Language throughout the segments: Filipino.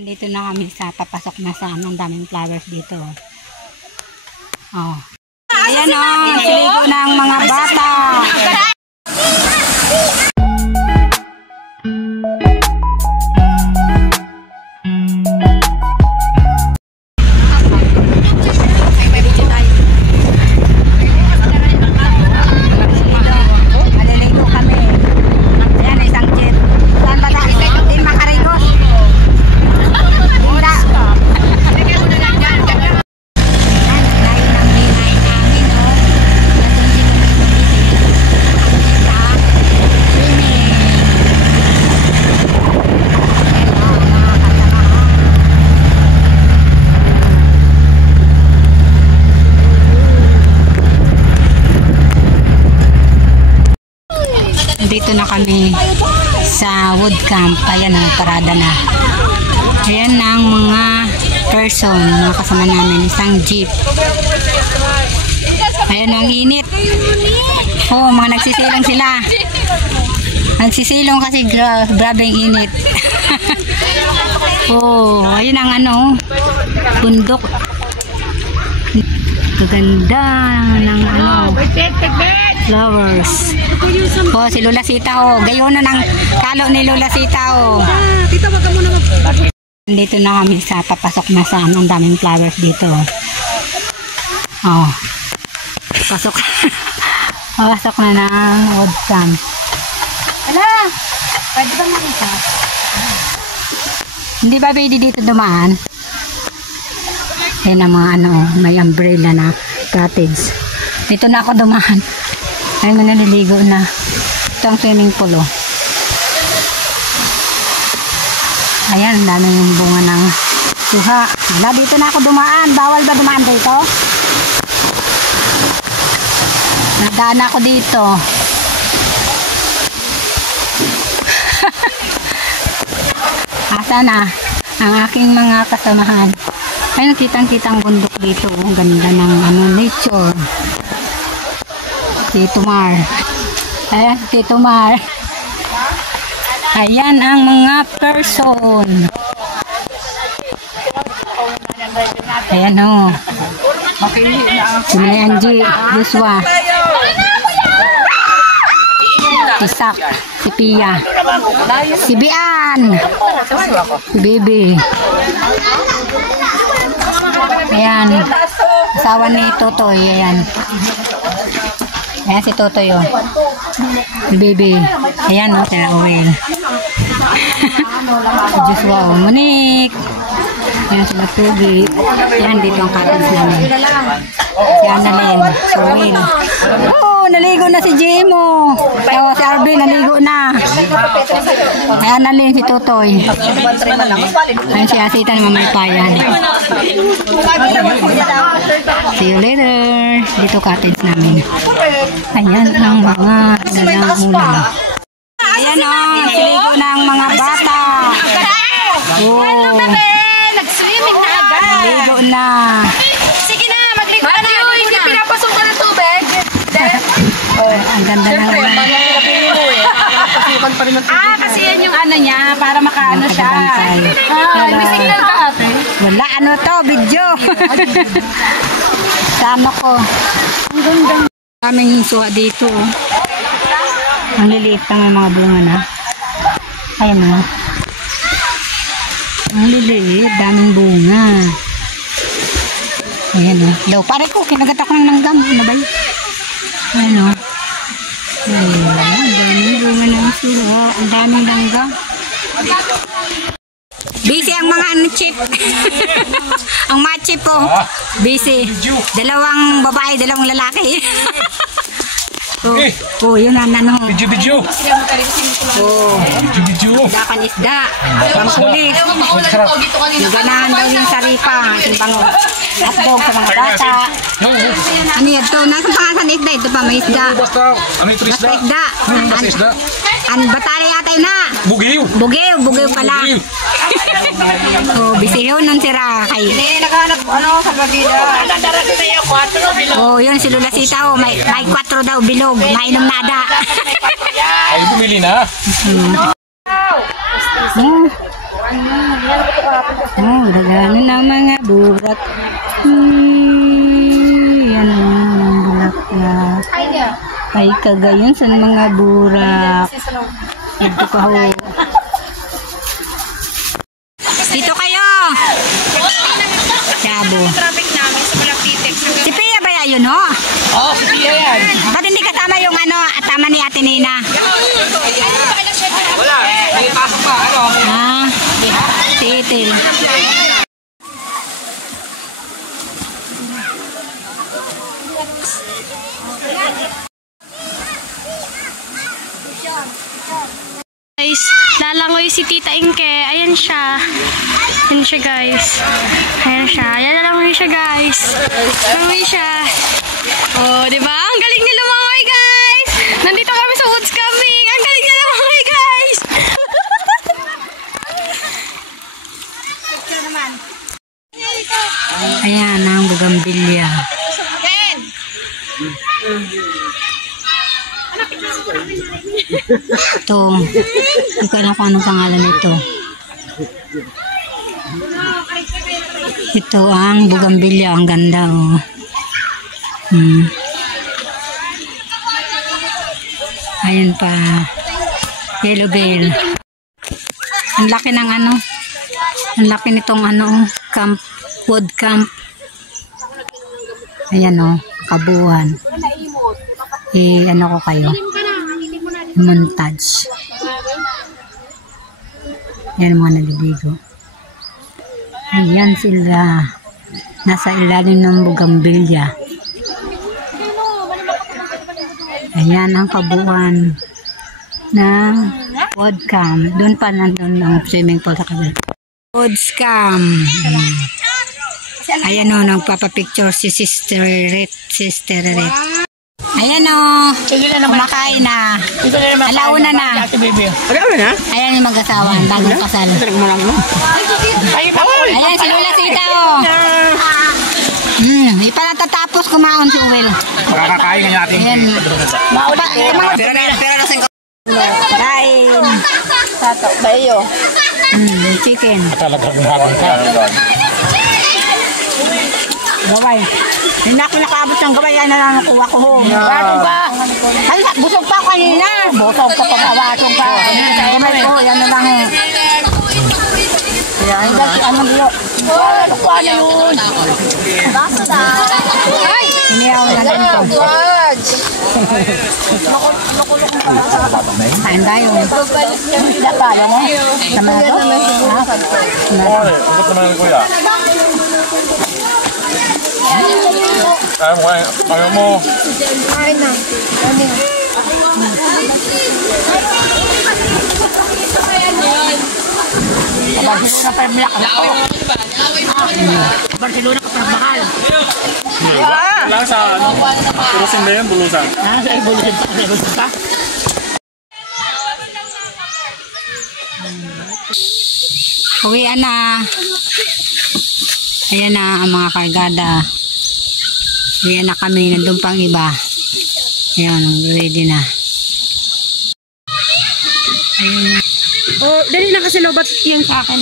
Dito na kami sa papasok na sa ang daming flowers dito. Oh. Ayan oh, siligo ng mga bata. Dito na kami sa wood camp. Ayan na, parada na. Ayan na ang mga person na kasama namin. Isang jeep. Ayan ang init. Oh, mga nagsisilong sila. Nagsisilong kasi grabe ang init. Oh, ayun ang ano, bundok. Gaganda ng ano, flowers. Oh, si Lola Sita oh. Gayon na ng kalo ni Lola Sita oh. Tita, wag ka muna dito na kami sa papasok na sa ang daming flowers dito. Oh. Pasok. Pasok na ng wood camp. Hala! Pwede ba makita? Hindi ba pwede dito dumaan? Yan ang mga ano, may umbrella na cottage. Dito na ako dumaan. Ay, naliligo na. Ito ang swimming pool oh. Ayan, dami yung bunga ng suha. Wala, dito na ako dumaan. Bawal ba dumaan dito? Nadaan ako dito. Asa na ang aking mga kasamahan. Ay, nakitang-kitang bundok dito. Ang ganda ng ano, nature. Tito Mar. Ayan, Tito Mar. Ayan ang mga person. Ayan o. Si Angie, Joshua. Si Sak, si Pia. Si Bian. Si Bibi. Ayan. Asawa ni Totoy. Ayan. Ayan si Totoy oh. Si Baby. Ayan oh, kaya Owen. Si Joshua oh. Monique. Ayan si Matugi. Ayan dito ang cottage namin. Si Annalyn. Si Owen. Oh, naligo na si Jemo. Oh, si Arby naligo na. Ayan Annalyn si Totoy. Ayan si Asita na mamaypayan. See you later. Dito cottage namin. Ayan ang mga dalang ulam. Ayan o, siligo ng mga bata. Oh, nag-swimming na agad. siligo na. Sige na, magligo na. Hindi pinapasok ka ng tubig. Ang ganda ng kasi yan yung ano niya, para makaano siya. May signal ka ate. wala ano to, video. Sa ano ko. Ang ganda. Daming suha dito. Ang liliit lang yung mga bunga na. Ayan o. Ang liliit. Daming bunga. Ayan o. Daw, pare ko. Kinagat ako ng langgam. Ano ba yun? Ayan o. Ayan. Ang daming bunga ng suha. Ang daming langgam. Busy ang mga ano chip. Ang mga chip po. Busy. Dalawang babae, dalawang lalaki. Oh, yun ang ano. Video. Oh, dakan isda. Pangkulis. Naganahan daw yung saripa. Yung bango. Hotdog sa mga bata. Ano yun to? Nasaan pangasan isda? Ito pa may isda. Basta isda. Ang batali yata yun na. Bugiw. Bugiw pala. Oh, bisiho nun sira kay. Naghanap ano sa bagida. Oh, yun si Lola Sita oh, may 4 daw bilog, mainom nada. Ay bumili na. Oh, dagano ng mga burak. Yan ang bulaklak. Ay kagayon sa mga burak. Dito ka ho. Dito kayo. Sabo. Si Pia ba yun, no? Oo, si Pia yan. Ba't hindi kasama yung tama ni Ate Nina? Wala, may pasok pa. Titil. Guys, lalangoy si Tita Inke. Ayan siya. Ayan siya, guys. Ayan siya. Ayan, lalangoy siya, guys. Lalangoy siya. Oh, di ba? Ang galing niya lumangoy, guys. Nandito kami sa woods camping. Ang galing niya lumangoy, guys. Ayan ang bugambilya. Ito. Hindi ko alam kung anong pangalan nito. Ito ang bugambilya. Ang ganda, oh. Ayan pa. Yellow bell. Ang laki ng ang laki nitong camp. Wood camp. Ayan, oh. Kabuuan. Ano ko kayo? Montage. Yan mga naliligo. Ayan sila. Nasa ilalim ng bugambilya. Ayan ang kabuuan ng wood camp. Doon pa nandun ang swimming pool sa kabila. Wood camp. Ayan o, nagpapapicture si Sister Ret. Ayan o, kumakain na. Alauna na. Ayan yung mag-asawa, bagong kasal. Ayan si Lola Sita o. Di pa natatapos kumaon si Will. Makakakain nga natin. Ayan. Pero nasing kain. Bayo. Chicken. Talagang habang ka. Gaway. Hindi ako nakaabot ng gaway. Yan na lang nakuha ko ho. Basog ba? Ay, busog pa kanina. Busog pa pagkabasog pa. Gaway ko. Yan na lang ho. Yan. Anong bilo? Ano ko ano yun? Baso na. Ay! Iniyaw na lang ito. Kain tayo. Tidak tayo mo. Sama na to? Ikot naman kuya. Ayaw mo. Kain na. Barcelona pa black. Barcelona ka pa bakal. Wala sa bulusan ba yun? Bulusan. Sa bulusan pa. Uwian na. Ayan na ang mga kargada. Uwian na kami. Nandun pang iba. Ayan, ready na. Ayun na. Oh, dali na kasi lobat yung sa akin.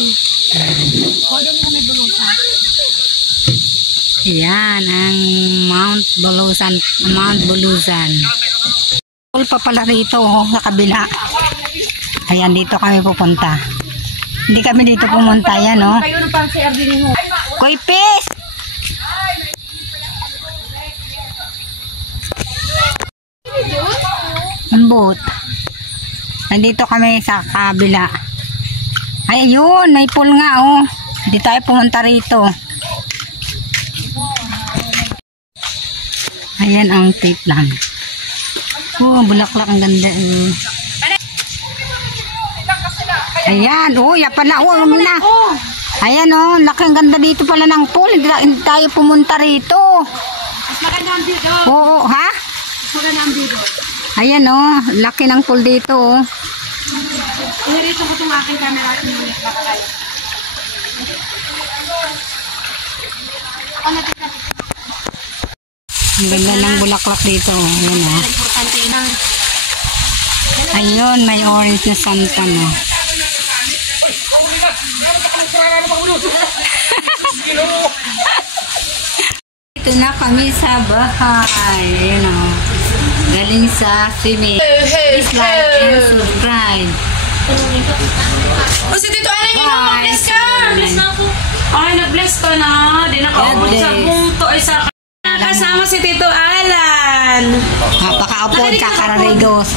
Ayan, ang Mount Bulusan. All pa pala rito, sa kabila. Ayan, dito kami pupunta. Hindi kami dito pumunta, yan, oh. Koy, pis! Ang boat. Nandito kami sa kabila. Ay, ayun, may pool nga, oh. Hindi tayo pumunta rito. Ayan ang tape lang. Oh, bulaklak ang ganda. Ayan, oh, yan pala. Oh, na. Ayan, oh, laki ang ganda dito pala ng pool. Hindi tayo pumunta rito. Oo, ha? Ayan, oh, laki ng pool dito, oh. Inarito ko itong aking camera at ngunit makakaya. Ang ganda ng bulaklak dito, oh. Ayan, oh. Importante na. Ayun, may orange na santan, oh. na kami sa bahay. Ayan o. Galing sa swimming. Please like and subscribe. O si Tito Alan yung mag-bless ka. Ay, nag-bless ka na. Di nakaupo sa bungto. Ay, sa kasama si Tito Alan. Napaka-upod ka, Kararigos.